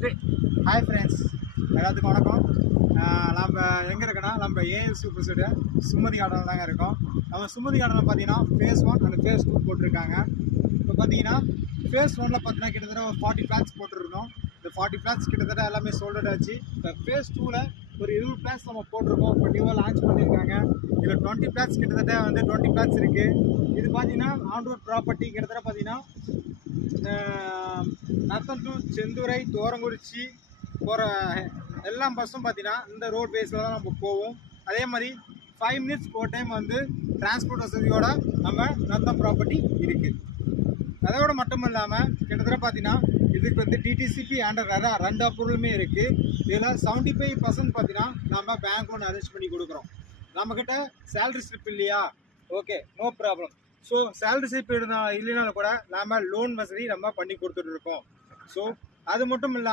Hi friends, எல்லாத்துக்கும் வணக்கம். நம்ம எங்கே இருக்கோன்னா நம்ம ஏஎஸ் சூப்பர் சுமதி கார்டன் தாங்க இருக்கோம். நம்ம சுமதி கார்டனில் பார்த்தீங்கன்னா ஃபேஸ் 1 அண்ட் ஃபேஸ் 2 போட்டிருக்காங்க. இப்போ பார்த்தீங்கன்னா ஃபேஸ் 1ல் பார்த்தீங்கன்னா கிட்டத்தட்ட ஒரு 40 ஃப்ளாட்ஸ் போட்டிருக்கோம். இந்த 40 ஃப்ளாட்ஸ் கிட்டத்தட்ட எல்லாமே சோல்டட் ஆச்சு. இப்போ ஃபேஸ் 2ல் ஒரு 20 ஃப்ளாட்ஸ் நம்ம போட்டிருக்கோம். இப்போ நியூவாக லான்ச் பண்ணியிருக்காங்க. இதில் 20 ஃப்ளாட்ஸ் கிட்டத்தட்ட 20 ஃப்ளாட்ஸ் இருக்குது. இது பார்த்தீங்கன்னா ஆன் ரோட் ப்ராப்பர்ட்டி. கிட்டத்தட்ட பார்த்தீங்கன்னா நத்தம் டு செந்துரை தோரங்குறிச்சி போகிற எல்லா பஸ்ஸும் பார்த்தீங்கன்னா இந்த ரோட் பேஸில் தான் நம்ம போவோம். அதே மாதிரி 5 மினிட்ஸ் ஒரு டைம் டிரான்ஸ்போர்ட் வசதியோட நம்ம நத்தம் ப்ராப்பர்ட்டி இருக்குது. அதோட மட்டும் இல்லாமல் கிட்டத்தட்ட பார்த்தீங்கன்னா இதுக்கு டிடிசிபி அண்ட் ரெண்டு அப்ரூவலுமே இருக்குது. இதில் 75% பார்த்தீங்கன்னா நம்ம பேங்க் லோன் அரேஞ்ச் பண்ணி கொடுக்குறோம். நம்மக்கிட்ட சேலரி ஸ்லிப் இல்லையா? Okay, no problem. So salary slip இல்லைனாலும் கூட நம்ம லோன் வசதி நம்ம பண்ணி கொடுத்துட்டு இருக்கோம். ஸோ அது மட்டும் இல்லாமல்